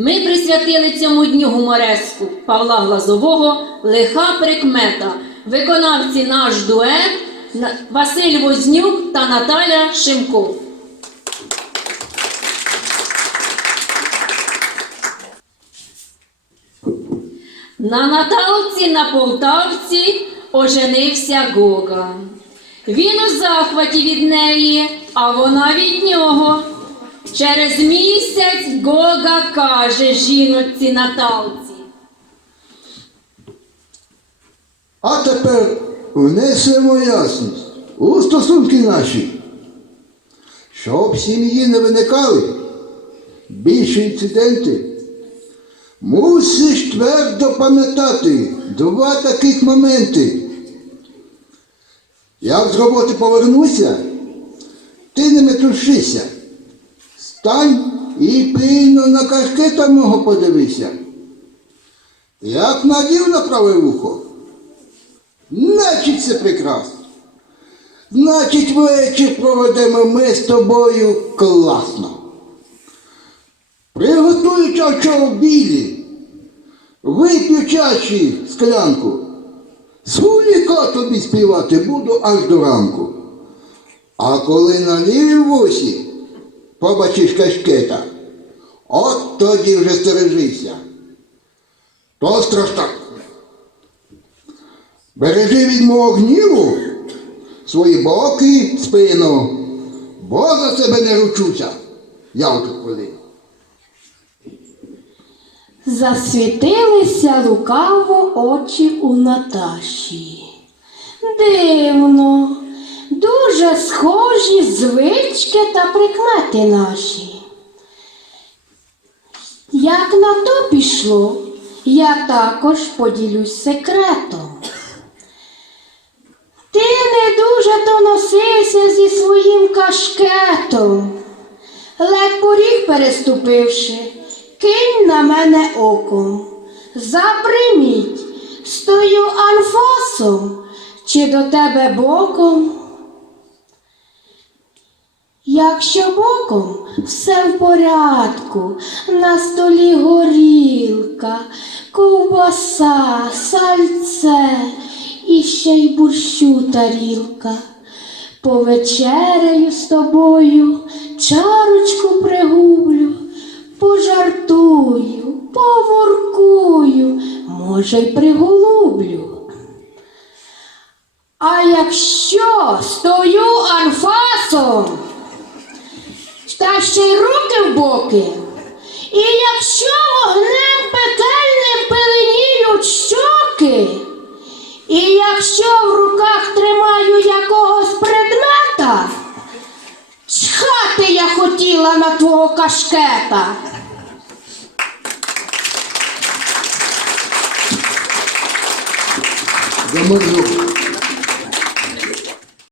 Ми присвятили цьому дню гумореску Павла Глазового Лиха прикмета. Виконавці наш дует Василь Вознюк та Наталя Шимко. На Наталці на Полтавці оженився Гога. Він у захваті від неї, а вона від нього. Через місяць Гога каже жіночці Наталці. А тепер внесемо ясність у стосунки наші, щоб сім'ї не виникали більші інциденти. Мусиш твердо пам'ятати два таких моменти. Як з роботи повернуся, ти не метушися. Стань і пильно на кашкета мого подивися. Як надів на праве вухо, Значить, це прекрасно. Значить, вечір проведемо ми з тобою класно. Приготую чачо в білі, вип'ю чаші склянку. З гуліка тобі співати буду аж до ранку. А коли на лівій вусі побачиш кашкета, от тоді вже стережися. То страшно. Бережи від мого гніву свої боки, спину, бо за себе не ручуся. Я в ту хвилину. Засвітилися лукаво очі у Наташі. Дивно, дуже схожі звички та прикмети наші. Як на то пішло, я також поділюсь секретом. Ти не дуже то носився зі своїм кашкетом. Ледь поріг переступивши, кинь на мене оком. Заприміть, стою анфасом чи до тебе боком. Якщо боком все в порядку, на столі горілка, ковбаса, сальце і ще й борщу тарілка. Повечерею з тобою, чарочку пригублю, пожартую, поворкую, може, й приголублю. А якщо стою анфасом, та ще й руки в боки, і якщо вогнем пекельним пеленіють щоки, і якщо в руках тримаю якогось предмета, чхати я хотіла на твого кашкета. Замерзу.